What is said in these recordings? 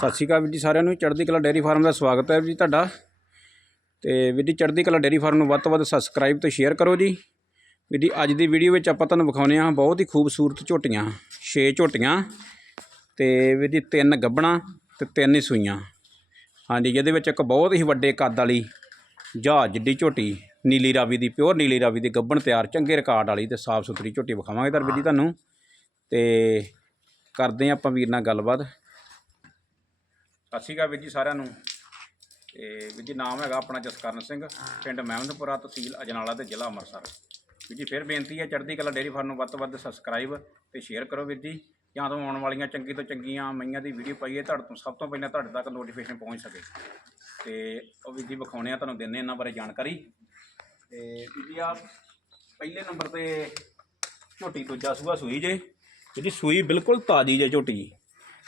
ਸਤਿ ਸ਼੍ਰੀ ਅਕਾਲ ਵੀਰ ਜੀ ਸਾਰਿਆਂ ਨੂੰ। ਚੜ੍ਹਦੀ ਕਲਾ ਡੇਅਰੀ ਫਾਰਮ ਦਾ ਸਵਾਗਤ ਹੈ ਵੀਰ ਜੀ ਤੁਹਾਡਾ। ਤੇ ਵੀਰ ਜੀ ਚੜ੍ਹਦੀ ਕਲਾ ਡੇਅਰੀ ਫਾਰਮ ਨੂੰ ਵੱਧ ਤੋਂ ਵੱਧ ਸਬਸਕ੍ਰਾਈਬ ਤੇ ਸ਼ੇਅਰ ਕਰੋ ਜੀ। ਵੀਰ ਜੀ, ਅੱਜ ਦੀ ਵੀਡੀਓ ਵਿੱਚ ਆਪਾਂ ਤੁਹਾਨੂੰ ਵਿਖਾਉਨੇ ਆ ਬਹੁਤ ਹੀ ਖੂਬਸੂਰਤ ਝੋਟੀਆਂ 6 ਝੋਟੀਆਂ ਤੇ ਵੀਰ ਜੀ ਤਿੰਨ ਗੱਬਣਾ ਤੇ ਤਿੰਨ ਸੂਈਆਂ। ਹਾਂਜੀ, ਜਿਹਦੇ ਵਿੱਚ ਇੱਕ ਬਹੁਤ ਹੀ ਵੱਡੇ ਕੱਦ ਵਾਲੀ ਜਹਾਜ਼ ਜਿੱਡੀ ਝੋਟੀ, ਨੀਲੀ ਰਾਵੀ ਦੀ ਪਿਓਰ ਨੀਲੀ ਰਾਵੀ ਦੀ ਗੱਬਣ ਤਿਆਰ, ਚੰਗੇ ਰਿਕਾਰਡ ਵਾਲੀ ਤੇ ਸਾਫ਼ ਸੁਥਰੀ ਝੋਟੀ ਵਿਖਾਵਾਂਗੇ ਤਾਂ ਵੀਰ ਜੀ ਤੁਹਾਨੂੰ। ਤੇ ਕਰਦੇ ਹਾਂ ਆਪਾਂ ਵੀਰ ਨਾਲ ਗੱਲਬਾਤ। ਸਤਿ ਸ਼੍ਰੀ ਅਕਾਲ ਵੀਰ ਜੀ ਸਾਰਿਆਂ ਨੂੰ। ਤੇ ਵੀਰ ਜੀ ਨਾਮ ਹੈਗਾ ਆਪਣਾ ਜਸਕਰਨ ਸਿੰਘ, ਪਿੰਡ ਮਹਿਮਦਪੁਰਾ ਤਹਿਸੀਲ ਅਜਨਾਲਾ ਤੇ ਜ਼ਿਲ੍ਹਾ ਅੰਮ੍ਰਿਤਸਰ। ਵੀਰ ਜੀ ਫਿਰ ਬੇਨਤੀ ਹੈ ਚੜ੍ਹਦੀ ਕਲਾ ਡੇਅਰੀ ਫਾਰਮ ਨੂੰ ਵੱਧ ਤੋਂ ਵੱਧ ਸਬਸਕ੍ਰਾਈਬ ਤੇ ਸ਼ੇਅਰ ਕਰੋ ਵੀਰ ਜੀ, ਜਾਂ ਤੋਂ ਆਉਣ ਵਾਲੀਆਂ ਚੰਗੀ ਤੋਂ ਚੰਗੀਆਂ ਮਈਆਂ ਦੀ ਵੀਡੀਓ ਪਾਈਏ, ਤੁਹਾਡੇ ਤੋਂ ਸਭ ਤੋਂ ਪਹਿਲਾਂ ਤੁਹਾਡੇ ਤੱਕ ਨੋਟੀਫਿਕੇਸ਼ਨ ਪਹੁੰਚ ਸਕੇ। ਤੇ ਉਹ ਵੀਰ ਜੀ ਵਿਖਾਉਣੇ ਆ, ਤੁਹਾਨੂੰ ਦਿੰਨੇ ਇਹਨਾਂ ਬਾਰੇ ਜਾਣਕਾਰੀ। ਤੇ ਵੀਰ ਜੀ ਆ ਪਹਿਲੇ ਨੰਬਰ ਤੇ ਝੋਟੀ ਦੂਜਾ ਸੂਆ ਸੂਈ ਜੇ। ਜੀ ਸੂਈ ਬਿਲਕੁਲ ਤਾਜ਼ੀ ਜੇ ਝੋਟੀ।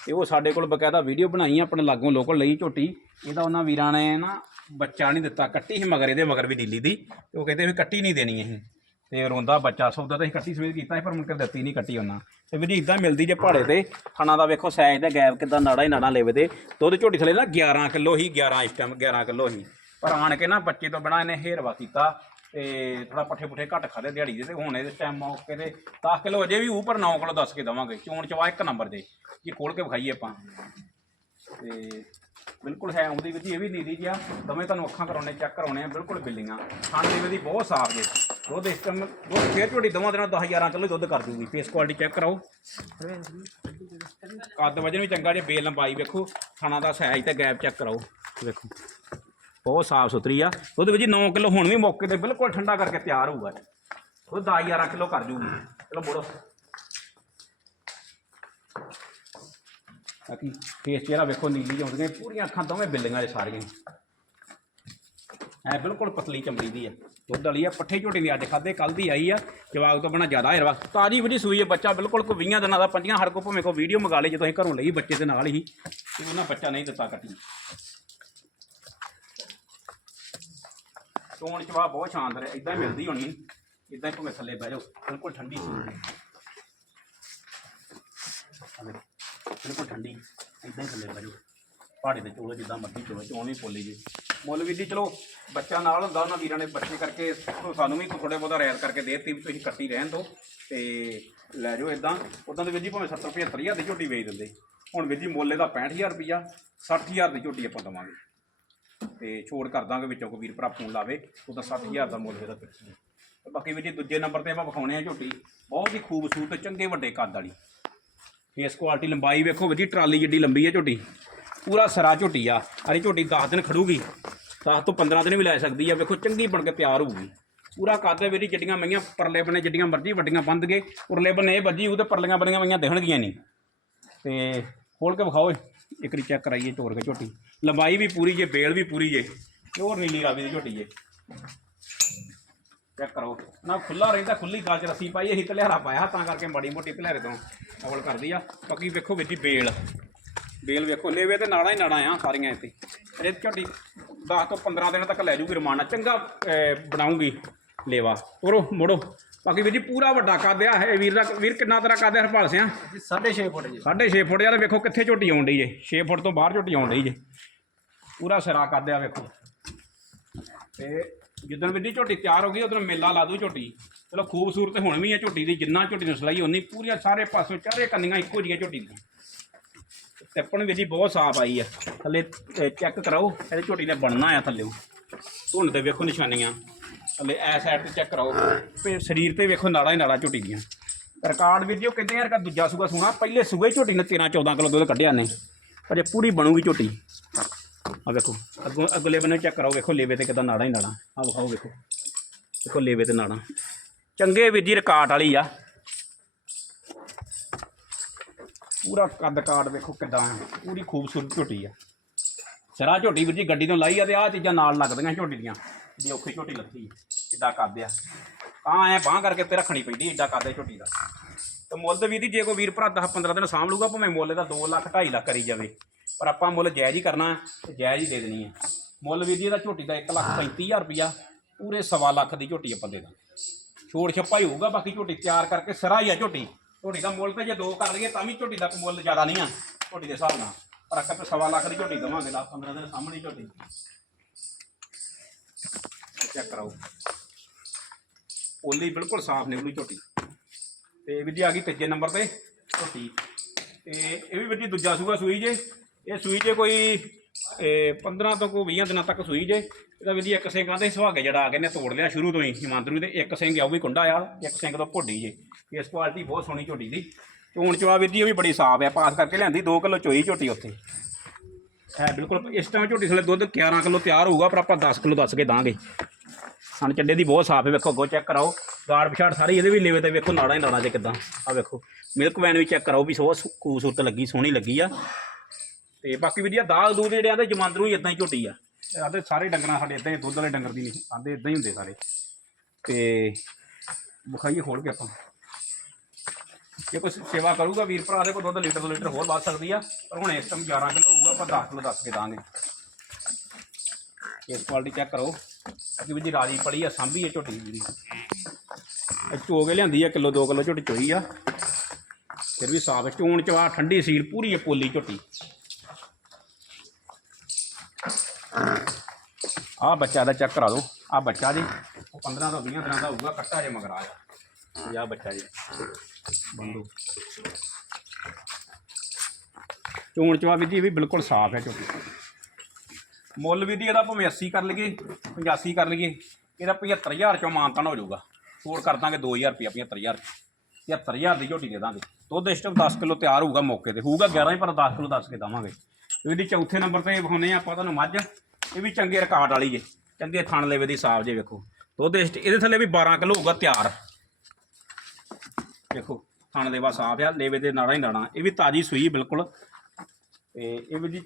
ਤੇ ਉਹ ਸਾਡੇ ਕੋਲ ਬਕਾਇਦਾ ਵੀਡੀਓ ਬਣਾਈ ਆ ਆਪਣੇ ਲਾਗੋਂ ਲੋਕਲ ਲਈ ਝੋਟੀ। ਇਹਦਾ ਉਹਨਾਂ ਵੀਰਾਂ ਨੇ ਨਾ ਬੱਚਾ ਨਹੀਂ ਦਿੱਤਾ, ਕੱਟੀ ਸੀ ਮਗਰ ਇਹਦੇ ਮਗਰ ਵੀ ਨੀਲੀ ਦੀ। ਤੇ ਉਹ ਕਹਿੰਦੇ ਵੀ ਕੱਟੀ ਨਹੀਂ ਦੇਣੀ ਅਸੀਂ। ਤੇ ਰੋਂਦਾ ਬੱਚਾ ਸੌਦਾ ਤਾਂ ਅਸੀਂ ਕੱਟੀ ਸਵੇਰ ਕੀਤਾ ਸੀ, ਪਰ ਮੁੜ ਕੇ ਦਿੱਤੀ ਨਹੀਂ ਕੱਟੀ ਉਹਨਾਂ। ਤੇ ਵੀ ਜੀ ਇਦਾਂ ਮਿਲਦੀ ਜੇ ਪਹਾੜੇ ਤੇ। ਖਾਣਾ ਦਾ ਵੇਖੋ ਸਾਈਜ਼ ਦਾ ਗੈਪ ਕਿਦਾਂ ਨਾੜਾ ਹੀ ਨਾੜਾ ਲੈਵੇ ਤੇ। ਦੁੱਧ ਝੋਟੀ ਥਲੇ ਨਾ 11 ਕਿਲੋ ਹੀ 11 ਇਸ ਟਾਈਮ 11 ਕਿਲੋ ਹੀ। ਪਰ ਆਣ ਕੇ ਨਾ ਬੱਚੇ ਤੋਂ ਬਿਨਾ ਇਹਨੇ ਹੇਰਵਾ ਕੀਤਾ। ਤੇ ਥੋੜਾ ਪੱਠੇ ਪੁੱਠੇ ਘੱਟ ਖਾਦੇ ਦਿਹਾੜੀ ਦੇ ਤੇ ਹੁਣ ਇਸ ਟਾਈਮ ਮੌਕੇ ਤੇ 10 ਕਿਲੋ ਅਜੇ ਵੀ ਉੱਪਰ 9 ਕਿਲੋ ਦੱਸ ਕੇ ਦਵਾਂਗੇ। ਚੋਣ ਚਵਾ ਇੱਕ ਨੰਬਰ ਦੇ, ਜੀ ਖੋਲ ਕੇ ਵਿਖਾਈਏ ਆਪਾਂ। ਤੇ ਬਿਲਕੁਲ ਹੈ ਆਉਂਦੀ ਵੀ ਇਹ ਵੀ ਨੀਲੀ ਜਿਹਾ ਦਵੇਂ ਤੁਹਾਨੂੰ ਅੱਖਾਂ ਕਰਾਉਣੇ ਚੈੱਕ ਕਰਾਉਣੇ ਆ, ਬਿਲਕੁਲ ਬਿੱਲੀਆਂ। ਖਾਣ ਦੇ ਦੀ ਬਹੁਤ ਸਾਫ਼ ਜੇ। ਦੁੱਧ ਇਸ ਟਾਈਮ ਦੁੱਧ ਫੇਰ ਝੋਟੀ ਦਵਾਂ ਦਿਨਾਂ 10 11 ਕਿਲੋ ਦੁੱਧ ਕਰ ਦੂਗੀ। ਫੇਸ ਕੁਆਲਿਟੀ ਚੈੱਕ ਕਰਾਓ। ਕੱਦ ਵਜਨ ਵੀ ਚੰਗਾ ਜੇ, ਬੇਲ ਲੰਬਾਈ ਵੇਖੋ। ਖਾਣਾ ਦਾ ਸਾਈਜ਼ ਤੇ ਗੈਪ ਚੈੱਕ ਕਰਾਓ। ਵੇਖੋ ਬਹੁਤ ਸਾਫ਼ ਸੁਥਰੀ ਆ। ਉਹਦੇ ਵਿੱਚ 9 ਕਿਲੋ ਹੁਣ ਵੀ ਮੌਕੇ ਤੇ ਬਿਲਕੁਲ ਠੰਡਾ ਕਰਕੇ ਤਿਆਰ ਹੋਊਗਾ ਉਹ 10 11 ਕਿਲੋ ਕਰ ਜੂਗੀ। ਚਲੋ ਮੋੜੋ। ਬਾਕੀ ਫੇਸ ਚਿਹਰਾ ਵੇਖੋ, ਨੀਲੀ ਆਉਂਦੀਆਂ ਪੂਰੀਆਂ ਅੱਖਾਂ ਦੋਵੇਂ ਬਿੱਲੀਆਂ ਦੇ ਸਾਰੀਆਂ। ਐ ਬਿਲਕੁਲ ਪਤਲੀ ਚਮੜੀ ਦੀ ਆ। ਦੁੱਧ ਵਾਲੀ ਆ। ਪੱਠੇ ਝੋਟੀ ਦੀ ਅੱਜ ਖਾਦੇ ਕੱਲ ਦੀ ਆਈ ਆ। ਜਵਾਗ ਤੋਂ ਬਣਾ ਜ਼ਿਆਦਾ ਹਿਰਵਾ ਤਾਜੀ ਵੜੀ ਸੂਈ ਹੈ ਬੱਚਾ, ਬਿਲਕੁਲ ਕੋਈ 20 ਦਿਨਾਂ ਦਾ, ਪੰਜੀਆਂ ਹਰ ਕੋ ਭਾਵੇਂ ਕੋ ਵੀਡੀਓ ਮੰਗਾ ਲਈ ਜੇ ਤੁਸੀਂ ਘਰੋਂ ਲਈ ਬੱਚੇ ਦੇ ਨਾਲ ਹੀ, ਤੇ ਉਹਨਾਂ ਬੱਚਾ ਨਹੀਂ ਦਿੱਤਾ ਕੱਟੀ। ਚੋਣ ਚਵਾ ਬਹੁਤ ਸ਼ਾਨਦਾਰ ਹੈ ਇਦਾਂ ਮਿਲਦੀ ਹੋਣੀ ਇਦਾਂ ਭਾਵੇਂ ਥੱਲੇ ਬਹਿ ਜਾਓ, ਬਿਲਕੁਲ ਠੰਡੀ ਸੀ। ਬਿਲਕੁਲ ਠੰਡੀ ਇਦਾਂ ਹੀ ਥੱਲੇ ਬਹਿ ਜਾਓ, ਪਹਾੜੇ ਦੇ ਚੋਲੇ ਜਿੱਦਾਂ ਮੱਦੀ ਚੋਲੇ ਚੋਣ ਵੀ ਪੋਲੀ ਜੀ। ਮੁੱਲ ਵੀ ਦੀ ਚਲੋ ਬੱਚਾ ਨਾਲ ਹੁੰਦਾ, ਉਹਨਾਂ ਵੀਰਾਂ ਨੇ ਬੱਚੇ ਕਰਕੇ ਸਾਨੂੰ ਵੀ ਥੋੜਾ ਬਹੁਤਾ ਰੈਤ ਕਰਕੇ ਦੇ ਦਿੱਤੀ ਵੀ ਤੁਸੀਂ ਕੱਟੀ ਰਹਿਣ ਦਿਓ, ਤੇ ਲੈ ਜਾਓ ਇਦਾਂ ਉਦਾਂ ਦੇ ਵੀਰ ਜੀ ਭਾਵੇਂ 70 75 ਹਜ਼ਾਰ ਦੀ ਝੋਟੀ ਵੇਚ ਦਿੰਦੇ, ਹੁਣ ਵੀਰ ਜੀ ਮੁੱਲ ਇਹਦਾ 65000 ਰੁਪਈਆ 60000 ਦੀ ਝੋਟੀ ਆਪਾਂ ਦਵਾਂਗੇ। ਤੇ ਛੋੜ ਕਰ ਦਾਂਗੇ ਵਿੱਚੋਂ ਕੋਈ ਵੀਰ ਭਰਾ ਫੋਨ ਲਾਵੇ ਉਹਦਾ 60000 ਦਾ ਮੁੱਲ ਇਹਦਾ ਫਿਕਸ ਤੇ ਬਾਕੀ ਵੀਰ ਜੀ, ਦੂਜੇ ਨੰਬਰ ਤੇ ਆਪਾਂ ਵਿਖਾਉਣੇ ਆ ਝੋਟੀ। ਬਹੁਤ ਹੀ ਖੂਬਸੂਰਤ, ਚੰਗੇ ਵੱਡੇ ਕੱਦ ਵਾਲੀ। ਫੇਸ ਕੁਆਲਿਟੀ ਲੰਬਾਈ ਵੇਖੋ, ਵੀਰ ਜੀ, ਟਰਾਲੀ ਜਿੱਡੀ ਲੰਬੀ ਹੈ ਝੋਟੀ। ਪੂਰਾ ਸਰਾ ਝੋਟੀ ਆ। ਅਰੇ ਝੋਟੀ 10 ਦਿਨ ਖੜੂਗੀ। 10 ਤੋਂ 15 ਦਿਨ ਵੀ ਲੈ ਸਕਦੀ ਆ। ਵੇਖੋ, ਚੰਗੀ ਬਣ ਕੇ ਤਿਆਰ ਹੋਊਗੀ। ਪੂਰਾ ਕੱਦ ਹੈ ਵੀਰ ਜੀ, ਜਿੱਡੀਆਂ ਮਈਆਂ ਪਰਲੇ ਬਨੇ, ਜਿੱਡੀਆਂ ਮਰਜ਼ੀ ਵੱਡੀਆਂ ਬੰਦ ਗਏ ਉਰਲੇ ਬਨੇ ਇਹ ਵੱਜੀ, ਉਹ ਤੇ ਪਰਲੀਆਂ ਬਣੀਆਂ ਮਈਆਂ ਦਿਖਣਗੀਆਂ ਨਹੀਂ। ਤੇ ਖੋਲ ਕੇ ਵਿਖਾਓ ਇੱਕ ਵਾਰੀ ਚੈੱਕ ਕਰਾਈਏ ਤੋੜ ਕੇ ਝੋਟੀ। ਲੰਬਾਈ ਵੀ ਪੂਰੀ ਜੇ, ਬੇਲ ਵੀ ਪੂਰੀ ਜੇ ਪਿਓਰ ਨੀਲੀ ਰਾਵੀ ਦੀ ਝੋਟੀ ਜੇ। ਚੈੱਕ ਕਰੋ। ਨਾ ਖੁੱਲਾ ਰਹਿੰਦਾ ਖੁੱਲੀ ਗਾਲ ਚ ਰੱਸੀ ਪਾਈ ਅਸੀਂ ਧਲਿਆਰਾ ਪਾਇਆ, ਤਾਂ ਕਰਕੇ ਮਾੜੀ ਮੋਟੀ ਧਲਿਆਰੇ ਤੋਂ ਅਵਲ ਕਰਦੀ ਆ। ਬਾਕੀ ਵੇਖੋ ਵਿੱਚ ਹੀ ਬੇਲ। ਬੇਲ ਵੇਖੋ, ਲੇਵੇ ਤੇ ਨਾੜਾ ਹੀ ਨਾੜਾ ਆ ਸਾਰੀਆਂ ਇੱਥੇ। ਇਹ ਝੋਟੀ 10 ਤੋਂ 15 ਦਿਨ ਤੱਕ ਲੈ ਜੂਗੀ ਰਮਾਨਾ ਚੰਗਾ ਬਣਾਉਂਗੀ ਲੇਵਾ। ਤੋਰੋ ਮੋੜੋ। ਬਾਕੀ ਵੀਰ ਜੀ ਪੂਰਾ ਵੱਡਾ ਕੱਦ ਆ ਇਹ ਵੀਰ ਦਾ ਵੀਰ ਕਿੰਨਾ ਤੇਰਾ ਕੱਦ ਆ ਹਰਪਾਲ ਸਿਆ? 6.5 ਫੁੱਟ ਜੀ। 6.5 ਫੁੱਟ ਯਾਰ ਵੇਖੋ ਕਿੱਥੇ ਝੋਟੀ ਆਉਣ ਡਈ ਜੇ। 6 ਫੁੱਟ ਤੋਂ ਬਾਹਰ ਝੋਟੀ ਆਉਣ ਡਈ ਜੇ। ਪੂਰਾ ਸਿਰਾ ਕੱਦ ਆ ਵੇਖੋ। ਤੇ ਜਿੱਦਣ ਵਿੱਡੀ ਝੋਟੀ ਤਿਆਰ ਹੋ ਗਈ ਉਦੋਂ ਮੇਲਾ ਲਾ ਦੂ ਝੋਟੀ। ਚਲੋ ਖੂਬਸੂਰਤ ਹੁਣ ਵੀ ਹੈ ਝੋਟੀ ਦੀ ਜਿੰਨਾ ਝੋਟੀ ਨੂੰ ਸਲਾਈ ਉਨੀ ਪੂਰੀਆਂ ਸਾਰੇ ਪਾਸੋਂ ਚਾਰੇ ਕੰਨੀਆਂ ਇੱਕੋ ਜਿਹੀਆਂ ਝੋਟੀ ਦੀਆਂ। ਟੱਪਣ ਵੀ ਜੀ ਬਹੁਤ ਸਾਫ਼ ਆਈ ਆ। ਥੱਲੇ ਚੈੱਕ ਕਰਾਓ ਇਹਦੇ ਝੋਟੀ ਨੇ ਬਣਨਾ ਆ ਥੱਲੇ। ਧੁੰਨ ਤੇ ਵੇਖੋ ਨਿਸ਼ਾਨੀਆਂ। ਥੱਲੇ ਐ ਸਾਈਡ ਤੇ ਚੈੱਕ ਕਰਾਓ। ਤੇ ਸਰੀਰ ਤੇ ਵੇਖੋ ਨਾੜਾ ਹੀ ਨਾੜਾ ਝੋਟੀ ਦੀਆਂ ਰਿਕਾਰਡ ਵੀਰ ਜੀ, ਉਹ ਕਹਿੰਦੇ ਯਾਰ ਕਿ ਦੂਜਾ ਸੂਗਾ ਸੋਣਾ ਪਹਿਲੇ ਸੂਏ ਝੋਟੀ ਨੇ 13 14 ਕਿਲੋ ਦੁੱਧ ਕੱਢਿਆ ਨੇ। ਪਰ ਇਹ ਪੂਰੀ ਬਣੂਗੀ ਝੋਟੀ। ਆ ਵੇਖੋ, ਅੱਗੋਂ ਅਗਲੇ ਬੰਨੇ ਚੈੱਕ ਕਰਾਓ, ਵੇਖੋ ਲੇਵੇ ਤੇ ਕਿਦਾਂ ਨਾੜਾ ਹੀ ਨਾੜਾ। ਆ ਵਿਖਾਓ ਵੇਖੋ। ਵੇਖੋ ਲੇਵੇ ਤੇ ਨਾੜਾ। ਚੰਗੇ ਵੀਰ ਜੀ ਰਿਕਾਰਡ ਵਾਲੀ ਆ। ਪੂਰਾ ਕੱਦ ਕਾਟ ਵੇਖੋ ਕਿਦਾਂ ਪੂਰੀ ਖੂਬਸੂਰਤ ਝੋਟੀ ਆ। ਸਰਾ ਝੋਟੀ ਵੀਰ ਜੀ, ਗੱਡੀ ਤੋਂ ਲਾਈ ਆ ਤੇ ਆ ਚੀਜ਼ਾਂ ਨਾਲ ਲੱਗਦੀਆਂ ਝੋਟੀ ਦੀਆਂ। ਜੇ ਔਖੀ ਝੋਟੀ ਲੱਥੀ ਕਿੱਦਾਂ ਕਰਦੇ ਆ। ਤਾਂ ਐ ਬਾਹ ਕਰਕੇ ਤੇ ਰੱਖਣੀ ਪੈਂਦੀ ਏਡਾ ਕਰਦੇ ਝੋਟੀ ਦਾ। ਤੇ ਮੁੱਲ ਦੇ ਵੀਰ ਜੀ, ਜੇ ਕੋਈ ਵੀਰ ਭਰਾ 10 15 ਦਿਨ ਸਾਂਭ ਲੂਗਾ ਭਾਵੇਂ ਮੁੱਲ ਦਾ 2 ਲੱਖ 2.5 ਲੱਖ ਕਰੀ ਜਾਵੇ। ਪਰ ਆਪਾਂ ਮੁੱਲ ਜਾਇਜ਼ ਹੀ ਕਰਨਾ, ਤੇ ਜਾਇਜ਼ ਹੀ ਦੇ ਦੇਣੀ ਹੈ ਮੁੱਲ ਵੀਰ ਜੀ, ਇਹਦਾ ਝੋਟੀ ਦਾ 1 ਲੱਖ 35000 ਰੁਪਇਆ, ਪੂਰੇ ਸਵਾ ਲੱਖ ਦੀ ਝੋਟੀ ਆਪਾਂ ਦੇ ਦਾਂਗੇ। ਛੋੜ ਛੱਪਾ ਹੀ ਹੋਊਗਾ, ਬਾਕੀ ਝੋਟੀ ਤਿਆਰ ਕਰਕੇ ਸਰਾ ਹੀ ਆ ਝੋਟੀ। ਝੋਟੀ ਦਾ ਮੁੱਲ ਤਾਂ ਜੇ ਦੋ ਕਰ ਲਈਏ, ਤਾਂ ਵੀ ਝੋਟੀ ਦਾ ਮੁੱਲ ਜ਼ਿਆਦਾ ਨਹੀਂ ਆ, ਝੋਟੀ ਦੇ ਹਿਸਾਬ ਨਾਲ। ਪਰ ਆਪਾਂ ਸਵਾ ਲੱਖ ਦੀ ਝੋਟੀ ਦਵਾਂਗੇ 10 15 ਦਿਨ ਸਾਹਮਣੇ ਝੋਟੀ। ਚੈੱਕ ਕਰਾਓ। ਓਲੀ ਬਿਲਕੁਲ ਸਾਫ਼ ਨਿਕਲੀ ਝੋਟੀ। ਤੇ ਵੀਰ ਜੀ ਆ ਗਈ ਤੀਜੇ ਨੰਬਰ ਤੇ। ਝੋਟੀ ਤੇ ਇਹ ਵੀ ਵੀਰ ਜੀ ਦੂਜਾ ਸੂਆ ਸੂਈ ਜੇ। ਇਹ ਸੂਈ ਜੇ ਕੋਈ ਇਹ 15 ਤੋਂ ਕੋਈ 20 ਦਿਨਾਂ ਤੱਕ ਸੂਈ ਜੇ। ਇਹਦਾ ਵੀਰ ਜੀ ਇੱਕ ਸਿੰਘ ਆਂਦੇ ਸੁਹਾਗੇ ਜਿਹੜਾ ਆ ਕੇ ਨੇ ਤੋੜ ਲਿਆ ਸ਼ੁਰੂ ਤੋਂ ਹੀ ਹਿਮਾਂਦਰੂ ਤੇ ਇੱਕ ਸਿੰਘ ਆ ਉਹ ਵੀ ਕੁੰਡਾ ਆ। ਇੱਕ ਸਿੰਘ ਤੋਂ ਭੁੱਡੀ ਜੇ। ਇਸ ਕੁਆਲਿਟੀ ਬਹੁਤ ਸੋਹਣੀ ਝੋਟੀ ਦੀ। ਚੋਣ ਚਵਾ ਵੀਰ ਜੀ ਇਹ ਵੀ ਬੜੀ ਸਾਫ਼ ਆ। ਪਾਸ ਕਰਕੇ ਲਿਆਂਦੀ 2 ਕਿਲੋ ਚੋਈ ਝੋਟੀ ਉੱਥੇ। ਹੈ ਬਿਲਕੁਲ। ਇਸ ਟਾਈਮ ਝੋਟੀ ਥਲੇ ਦੁੱਧ 11 ਕਿਲੋ ਤਿਆਰ ਹੋਊਗਾ ਪਰ ਆਪਾਂ 10 ਕਿਲੋ ਦੱਸ ਕੇ ਦਾਂਗੇ। ਸਣ ਚੱਡੇ ਦੀ ਬਹੁਤ ਸਾਫ਼ ਹੈ, ਵੇਖੋ, ਅੱਗੋਂ ਚੈੱਕ ਕਰਾਓ। ਗਾੜ ਪਛਾੜ ਸਾਰੀ ਇਹਦੇ ਵੀ ਲੇਵੇ ਤੇ ਵੇਖੋ, ਨਾੜਾਂ ਹੀ ਨਾੜਾਂ 'ਚ ਕਿਦਾਂ। ਆ ਵੇਖੋ ਮਿਲਕ ਵੈਨ ਵੀ ਚੈੱਕ ਕਰਾਓ ਵੀ ਸੋ ਖੂਬਸੂਰਤ ਲੱਗੀ, ਸੋਹਣੀ ਲੱਗੀ ਆ। ਤੇ ਬਾਕੀ ਵਧੀਆ ਦਾਗ ਦੂਦ ਜਿਹੜੇ ਆਂਦੇ, ਜਮਾਂਦਰੂ ਹੀ ਇਦਾਂ ਹੀ ਝੋਟੀ ਆ। ਆਂਦੇ ਸਾਰੇ ਡੰਗਰਾਂ ਸਾਡੇ ਇਦਾਂ ਹੀ, ਦੁੱਧ ਵਾਲੇ ਡੰਗਰ ਦੀ ਨਹੀਂ, ਆਂਦੇ ਇਦਾਂ ਹੀ ਹੁੰਦੇ ਸਾਰੇ। ਤੇ ਵਿਖਾਈਏ ਖੋਲ ਕੇ ਆਪਾਂ। ਜੇ ਕੋਈ ਸੇਵਾ ਕਰੂਗਾ, ਵੀਰ ਭਰਾ ਦੇ ਕੋਲ ਦੁੱਧ ਲੀਟਰ ਤੋਂ ਲੀਟਰ ਹੋਰ ਵੱਧ ਸਕਦੀ ਆ, ਪਰ ਹੁਣ ਇਸ ਟਾਈਮ 11 ਕਿਲੋ ਹੋਊਗਾ, ਆਪਾਂ 10 ਕਿਲੋ ਦੱਸ ਕੇ ਦਾਂਗੇ। ਇਸ ਕੁਆਲਿਟੀ ਚੈੱਕ ਕਰੋ। ਅੱਗੇ ਵੀ ਜੀ ਰਾਜੀ ਪੜੀ ਆ, ਸਾਂਭੀ ਹੈ ਝੋਟੀ ਦੀ ਇਹ ਚੋ ਕੇ ਲਿਆਂਦੀ ਆ ਕਿਲੋ 2 ਕਿਲੋ ਝੋਟੀ ਚੋਈ ਆ। ਫਿਰ ਵੀ ਸਾਫ਼, ਚੋਣ ਚਵਾ, ਠੰਡੀ ਸੀਲ, ਪੂਰੀ ਹੈ ਪੋਲੀ ਝੋਟੀ। ਆ ਬੱਚਾ ਦਾ ਚੈੱਕ ਕਰਾ ਦਿਓ ਆ ਬੱਚਾ ਜੀ, ਉਹ 15 ਤੋਂ 20 ਦਿਨਾਂ ਦਾ ਹੋਊਗਾ, ਕੱਟਾ ਜੇ ਮਗਰ ਆ ਬੱਚਾ ਜੀ, ਬੰਦੂ। ਚੋਣ ਚਵਾ ਵੀ ਜੀ ਵੀ ਬਿਲਕੁਲ ਸਾਫ਼ ਹੈ ਝੋਟੀ। ਮੁੱਲ ਵੀ ਦੀ ਇਹਦਾ ਭਾਵੇਂ 80 ਕਰ ਲਈਏ 85 ਕਰ ਲਈਏ, ਇਹਦਾ 75000 ਚੋਂ ਮਾਨਤਾਨ ਹੋ ਜਾਊਗਾ। ਹੋਰ ਕਰ ਦਾਂਗੇ 2000 ਰੁਪਇਆ 75000 75000 ਦੀ ਝੋਟੀ ਦੇ ਦਾਂਗੇ। ਦੁੱਧ ਇਸ ਟਾਈਮ 10 ਕਿਲੋ ਤਿਆਰ ਹੋਊਗਾ ਮੌਕੇ ਤੇ। ਹੋਊਗਾ 11 ਹੀ, ਪਰ 10 ਕਿਲੋ ਦੱਸ ਕੇ ਦਵਾਂਗੇ। ਇਹਦੀ ਚੌਥੇ ਨੰਬਰ ਤੇ ਵਿਖਾਉਂਦੇ ਆ ਆਪਾਂ ਤੁਹਾਨੂੰ ਮੱਝ। ਇਹ ਵੀ ਚੰਗੇ ਰਿਕਾਰਡ ਵਾਲੀ ਜੇ ਚੰਗੇ ਥਣ ਲੇਵੇ ਦੀ ਸਾਫ਼ ਜੇ ਵੇਖੋ। ਦੁੱਧ ਇਸ ਇਹਦੇ ਥੱਲੇ ਵੀ 12 ਕਿਲੋ ਹੋਊਗਾ ਤਿਆਰ। ਦੇਖੋ ਥਣ ਲੇਵਾ ਸਾਫ਼ ਆ, ਲੇਵੇ ਦੇ ਨਾੜਾਂ ਹੀ ਨਾੜਾਂ। ਇਹ ਵੀ ਤਾਜੀ ਸੂਈ, ਬਿਲਕੁਲ। ਤੇ ਇਹ ਵੀ ਜੀ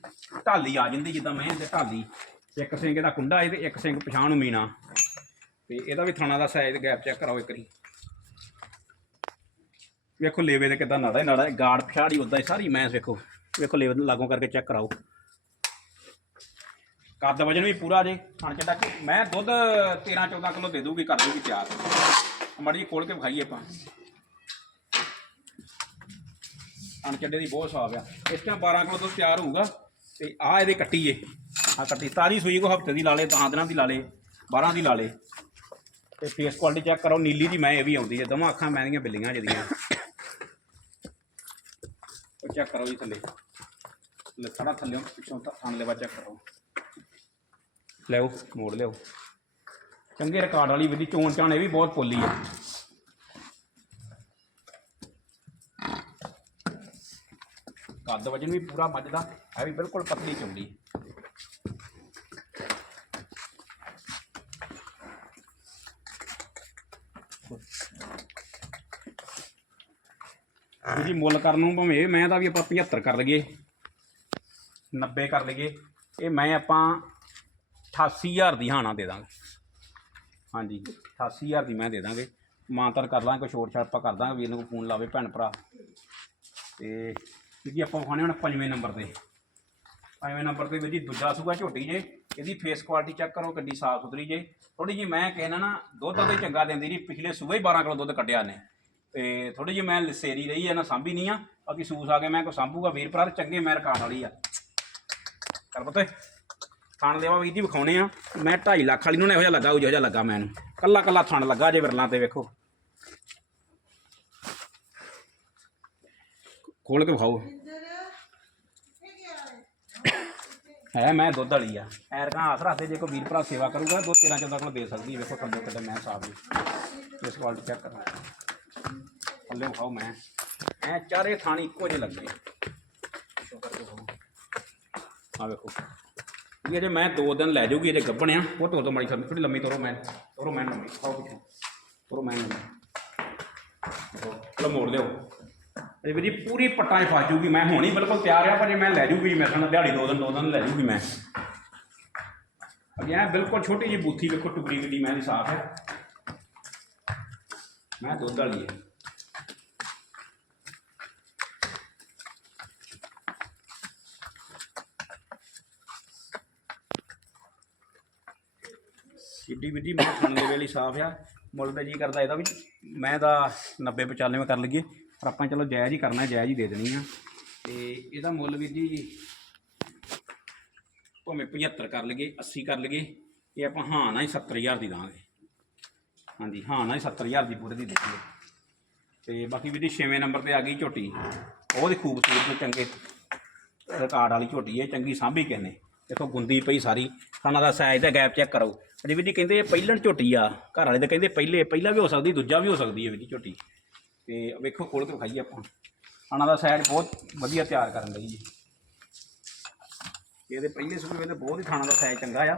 ਢਾਲੀ ਆ ਜਾਂਦੀ ਜਿੱਦਾਂ ਮੈਂ ਤੇ ਢਾਲੀ। ਇੱਕ ਸਿੰਘ ਇਹਦਾ ਕੁੰਡਾ ਇਹ ਤੇ ਇੱਕ ਸਿੰਘ ਪਛਾਣ ਨੂੰ ਮੀਣਾ। ਤੇ ਇਹਦਾ ਵੀ ਥਾਣਾ ਦਾ ਸਾਈਜ਼ ਗੈਪ ਚੈੱਕ ਕਰਾਓ ਇੱਕ ਵਾਰੀ। ਵੇਖੋ ਲੇਵੇ ਦੇ ਕਿਦਾਂ ਨਾੜਾ ਹੀ ਨਾੜਾ ਗਾੜ ਪਛਾੜੀ ਉਦਾਂ ਹੀ ਸਾਰੀ ਮੈਂਸ ਵੇਖੋ। ਵੇਖੋ ਲੇਵੇ ਨੂੰ ਲਾਗੋਂ ਕਰਕੇ ਚੈੱਕ ਕਰਾਓ। ਕੱਦ ਵਜਨ ਵੀ ਪੂਰਾ ਜੇ, ਥਣ ਚੱਡਾ ਕਿ ਮੈਂ ਦੁੱਧ 13 14 ਕਿਲੋ ਦੇ ਦੂਗੀ, ਕਰ ਦੂਗੀ ਤਿਆਰ। ਮੜੀ ਖੋਲ ਕੇ ਵਿਖਾਈਏ ਆਪਾਂ। ਅਣ ਦੀ ਬਹੁਤ ਸਾਫ਼ ਆ। ਇਸ ਟਾਈਮ 12 ਕਿਲੋ ਤੋਂ ਤਿਆਰ ਹੋਊਗਾ ਤੇ ਆ ਇਹਦੇ ਕੱਟੀ ਏ ਆ ਕੱਟੀ। ਤਾਜੀ ਸੂਈ ਕੋ ਹਫ਼ਤੇ ਦੀ ਲਾ ਲੇ 10 ਦਿਨਾਂ ਦੀ ਲਾ ਲੇ 12 ਦੀ ਲਾ ਲੇ ਤੇ ਫੇਸ ਕੁਆਲਿਟੀ ਚੈੱਕ ਕਰੋ, ਨੀਲੀ ਦੀ ਮੈਂ ਇਹ ਵੀ ਆਉਂਦੀ ਹੈ ਦੋਵਾਂ ਅੱਖਾਂ ਮੈਂ ਦੀਆਂ ਬਿੱਲੀਆਂ ਜਿਹਦੀਆਂ ਉਹ ਚੈੱਕ ਕਰੋ ਜੀ ਥੱਲੇ। ਲੱਥੜਾ ਥੱਲੇ, ਪਿੱਛੋਂ ਤਾਂ ਥਣ ਲੈਵਾ ਚੈੱਕ ਕਰੋ। ਲਿਓ ਮੋੜ ਲਿਓ ਚੰਗੇ ਰਿਕਾਰਡ ਵਾਲੀ ਵਿਧੀ ਚੋਣ ਚਾਣ ਇਹ ਵੀ ਬਹੁਤ ਪੋਲੀ ਹੈ ਕੱਦ ਵਜਨ ਵੀ ਪੂਰਾ ਮੱਝ ਦਾ, ਇਹ ਵੀ ਬਿਲਕੁਲ ਪਤਲੀ ਚੌੜੀ ਜੀ ਮੁੱਲ ਕਰਨ ਨੂੰ ਭਾਵੇਂ ਮੈਂ ਤਾਂ ਵੀ ਆਪਾਂ 75 ਕਰ ਲਈਏ 90 ਕਰ ਲਈਏ, ਇਹ ਮੈਂ ਆਪਾਂ 88000 ਦੀ ਹਾਣਾ ਦੇ ਦਾਂਗੇ। ਹਾਂਜੀ 88000 ਦੀ ਮੈਂ ਦੇ ਦਾਂਗੇ। ਮਾਨਤਰ ਕਰ ਲਾਂਗੇ, ਕੋਈ ਛੋਟ ਛਾਟ ਆਪਾਂ ਕਰ ਦਾਂਗੇ, ਵੀਰ ਨੂੰ ਕੋਈ ਫੋਨ ਲਾਵੇ ਭੈਣ ਭਰਾ। ਤੇ ਜੀ, ਆਪਾਂ ਵਿਖਾਣੇ ਹੁਣ ਪੰਜਵੇਂ ਨੰਬਰ ਤੇ। ਪੰਜਵੇਂ ਨੰਬਰ ਤੇ ਵੀਰ ਜੀ, ਦੂਜਾ ਸੂਗਾ ਝੋਟੀ ਜੇ, ਇਹਦੀ ਫੇਸ ਕੁਆਲਿਟੀ ਚੈੱਕ ਕਰੋ, ਕਿੱਡੀ ਸਾਫ਼ ਸੁਥਰੀ ਜੇ। ਥੋੜੀ ਜੀ ਮੈਂ ਕਹਿਣਾ ਨਾ, ਦੁੱਧ ਉਹਦੇ ਚੰਗਾ ਦਿੰਦੀ ਜੀ ਪਿਛਲੇ ਸੂਬੇ ਹੀ 12 ਕਿਲੋ ਦੁੱਧ ਕੱਢਿਆ ਨੇ। ਤੇ ਥੋੜੀ ਜੀ ਮੈਂ ਲਸੇਰੀ ਰਹੀ ਆ, ਨਾ ਸਾਂਭੀ ਨਹੀਂ ਆ। ਬਾਕੀ ਸੂਸ ਆ ਕੇ ਮੈਂ ਕੋ ਸਾਂਭੂਗਾ, ਵੀਰ ਭਰਾ, ਚੰਗੇ ਮੈਂ ਰਿਕਾਰਡ ਵਾਲੀ ਆ। ਕਰ ਪਤਾ। ਥਣ ਦੇਵਾ ਵੀਰ ਜੀ, ਵਿਖਾਉਣੇ ਆ। ਮੈਂ 2.5 ਲੱਖ ਵਾਲੀ ਨੂੰ ਨਾ ਇਹੋ ਜਿਹਾ ਲੱਗਾ, ਉਹ ਜਿਹੋ ਜਿਹਾ ਲੱਗਾ ਮੈਨੂੰ ਕੱਲਾ ਕੱਲਾ ਥਣ ਲੱਗਾ ਜੇ ਵਿਰਲਾਂ ਤੇ ਵੇਖੋ। ਖੋਲ ਕੇ ਵਿਖਾਓ। ਹੈ, ਮੈਂ ਦੁੱਧ ਵਾਲੀ ਆ। ਐਰਕਾਂ ਆਸ ਰੱਖਦੇ, ਜੇ ਕੋਈ ਵੀਰ ਭਰਾ ਸੇਵਾ ਕਰੂਗਾ, ਦੁੱਧ 13 14 ਕਿਲੋ ਦੇ ਸਕਦੀ ਹੈ ਵੇਖੋ ਥੱਲੇ ਕਿੱਦਾਂ ਮੈਂ ਸਾਫ਼ ਜੀ ਇਸ ਕੁਆਲਿਟੀ ਚੈੱਕ ਕਰਨਾ। ਥੱਲੇ ਵਿਖਾਓ ਮੈਂ। ਐ ਚਾਰੇ ਥਾਣੀ ਇੱਕੋ ਜਿਹੇ ਲੱਗੇ ਆ। ਵੇਖੋ। ਇਹ ਜੇ ਮੈਂ ਦੋ ਦਿਨ ਲੈ ਜਾਊਗੀ ਇਹਦੇ ਗੱਬਣਿਆ, ਉਹ ਤੋਂ ਤੋਂ ਮਾੜੀ ਖਰਮ ਥੋੜੀ ਲੰਮੀ ਤੋਰੋ ਮੈਂ। ਤੋਰੋ ਮੈਂ ਲੰਮੀ। ਖਾਓ ਪਿੱਛੇ। ਤੋਰੋ ਮੈਂ ਲੰਮੀ। ਚਲੋ ਮੋੜ ਲਿਓ ਇਹ ਵੀ ਪੂਰੀ ਪੱਟਾਂ 'ਚ ਫਸ ਜੂਗੀ, ਮੈਂ ਹੁਣ ਹੀ ਬਿਲਕੁਲ ਤਿਆਰ ਆ, ਪਰ ਮੈਂ ਲੈ ਜੂਗੀ ਮੈਂ ਕਹਿੰਦਾ ਦਿਹਾੜੀ ਦੋ ਦਿਨ ਦੋ ਦਿਨ ਲੈ ਜੂਗੀ ਮੈਂ। ਅੱਗੇ ਬਿਲਕੁਲ ਛੋਟੀ ਜਿਹੀ ਬੂਥੀ ਵੇਖੋ, ਟੁਕੜੀ ਕਿੱਡੀ ਮੈਂ ਦੀ ਸਾਫ਼ ਹੈ ਮੈਂ ਦੁੱਧ ਵਾਲੀ ਹੈ ਸਿੱਡੀ ਵਿੱਡੀ ਮੈਂ ਖਾਣੇ ਵੇਲੇ ਸਾਫ਼ ਆ। ਮੁੱਲ ਤਾਂ ਜੀ ਕਰਦਾ ਇਹਦਾ ਵੀ, ਮੈਂ ਤਾਂ 90 95 ਕਰ ਲਈਏ। ਪਰ ਆਪਾਂ ਚਲੋ ਜਾਇਜ਼ ਹੀ ਕਰਨਾ, ਜਾਇਜ਼ ਹੀ ਦੇ ਦੇਣੀ ਆ। ਤੇ ਇਹਦਾ ਮੁੱਲ ਵੀਰ ਜੀ ਭਾਵੇਂ 75 ਕਰ ਲਈਏ 80 ਕਰ ਲਈਏ, ਇਹ ਆਪਾਂ ਹਾਂ ਨਾ ਹੀ 70000 ਦੀ ਦਾਂਗੇ ਹਾਂਜੀ, ਹਾਂ ਨਾ ਹੀ 70000 ਦੀ ਪੂਰੇ ਦੀ ਦੇਖੀਏ ਤੇ ਬਾਕੀ ਵੀਰ ਜੀ 6ਵੇਂ ਨੰਬਰ ਤੇ ਆ ਗਈ ਝੋਟੀ। ਉਹ ਹੀ ਖੂਬਸੂਰਤ ਚੰਗੇ ਰਿਕਾਰਡ ਵਾਲੀ ਝੋਟੀ ਹੈ ਚੰਗੀ ਸਾਂਭੀ ਕਹਿੰਦੇ ਦੇਖੋ, ਗੁੰਦੀ ਪਈ ਸਾਰੀ। ਖਾਣਾ ਦਾ ਸਾਈਜ਼ ਦਾ ਗੈਪ ਚੈੱਕ ਕਰੋ। ਅਜੇ ਵੀਰ ਜੀ ਕਹਿੰਦੇ ਇਹ ਪਹਿਲਣ ਝੋਟੀ ਆ। ਘਰ ਵਾਲੇ ਤਾਂ ਕਹਿੰਦੇ ਪਹਿਲੇ, ਪਹਿਲਾਂ ਵੀ ਹੋ ਸਕਦੀ, ਦੂਜਾ ਵੀ ਹੋ ਸਕਦੀ ਹੈ ਵੀਰ ਦੀ ਝੋਟੀ। ਤੇ ਵੇਖੋ ਖੋਲ ਕੇ ਵਿਖਾਈਏ ਆਪਾਂ। ਖਾਣਾ ਦਾ ਸਾਈਡ ਬਹੁਤ ਵਧੀਆ ਤਿਆਰ ਕਰਨ ਲਈ ਜੀ। ਇਹਦੇ ਪਹਿਲੇ ਸੂਬੇ ਵੇਲੇ ਬਹੁਤ ਹੀ ਖਾਣਾ ਦਾ ਸਾਈਜ਼ ਚੰਗਾ ਆ।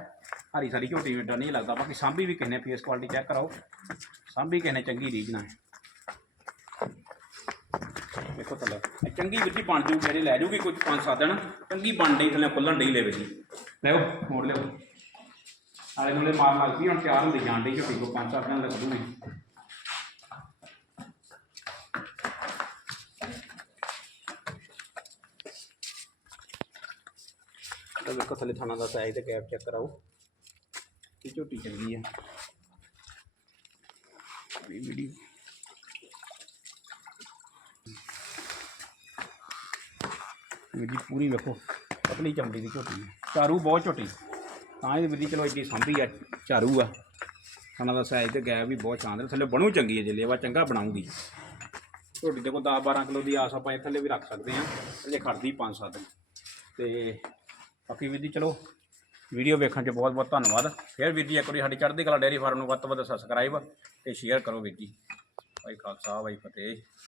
ਹਰੀ ਸਾਰੀ ਝੋਟੀ ਵੇਡਾ ਨਹੀਂ ਲੱਗਦਾ। ਬਾਕੀ ਸਾਂਭੀ ਵੀ ਕਿੰਨੇ ਫੇਸ ਕੁਆਲਿਟੀ ਚੈੱਕ ਕਰਾਓ। ਸਾਂਭੀ ਕਿੰਨੇ ਚੰਗੀ ਰੀਜ਼ਨਾ ਹੈ ਦੇਖੋ ਥੱਲੇ। ਚੰਗੀ ਵਿੱਧੀ ਬਣ ਜੂ, ਮੇਰੇ ਲੈ ਜੂਗੀ ਕੁਝ ਪੰਜ ਸੱਤ ਦਿਨ। ਚੰਗੀ ਬਣ ਡਈ, ਥੱਲੇ ਖੁੱਲਣ ਡਈ ਲੈਵੇ ਜੀ। ਲੈਓ ਮੋੜ ਲਿਓ ਆਲੇ ਦੁਆਲੇ ਮਾਰ ਲੱਗ ਪਈ ਹੁਣ ਤਿਆਰ ਹੁੰਦੀ, ਜਾਣ ਡਈ ਝੋਟੀ ਕੋ ਪੰਜ ਸੱਤ ਦਿਨ ਲੱਗੂਗੀ ਇਹ ਵੇਖੋ ਥੱਲੇ ਥਾਣਾ ਦਾ ਸਾਈਜ਼ ਤੇ ਗੈਪ ਚੈੱਕ ਕਰਾਓ। ਇਹ ਝੋਟੀ ਚੰਗੀ ਆ। ਵੀ ਵੀਡੀਓ ਵੀਡੀ ਪੂਰੀ ਵੇਖੋ, ਪਤਲੀ ਚਮੜੀ ਦੀ ਝੋਟੀ ਹੈ ਚਾਰੂ ਬਹੁਤ ਝੋਟੀ ਤਾਂ ਇਹ ਵੀਡੀ ਚਲੋ ਇੱਡੀ ਸੰਭੀ ਆ ਚਾਰੂ ਆ। ਥਾਣਾ ਦਾ ਸਾਈਜ਼ ਤੇ ਗੈਪ ਵੀ ਬਹੁਤ ਸ਼ਾਨਦਾਰ, ਥੱਲੇ ਬਣੂ ਚੰਗੀ ਹੈ ਜੇ ਲੇਵਾ, ਚੰਗਾ ਬਣਾਉਂਗੀ। ਝੋਟੀ ਦੇ ਕੋਲ 10 12 ਕਿਲੋ ਦੀ ਆਸ ਆਪਾਂ ਇਹ ਥੱਲੇ ਵੀ ਰੱਖ ਸਕਦੇ ਹਾਂ ਜੇ ਖੜਦੀ 5-7 ਤੇ ਬਾਕੀ ਵੀਰ ਜੀ ਚਲੋ ਵੀਡੀਓ ਵੇਖਣ 'ਚ ਬਹੁਤ ਬਹੁਤ ਧੰਨਵਾਦ। ਫਿਰ ਵੀਰ ਜੀ ਇੱਕ ਵਾਰੀ ਸਾਡੀ ਚੜ੍ਹਦੀ ਕਲਾ ਡੇਅਰੀ ਫਾਰਮ ਨੂੰ ਵੱਧ ਤੋਂ ਵੱਧ ਸਬਸਕ੍ਰਾਈਬ ਤੇ ਸ਼ੇਅਰ ਕਰੋ ਵੀਰ ਜੀ। ਭਾਈ ਖਾਲਸਾ ਭਾਈ ਫਤਿਹ।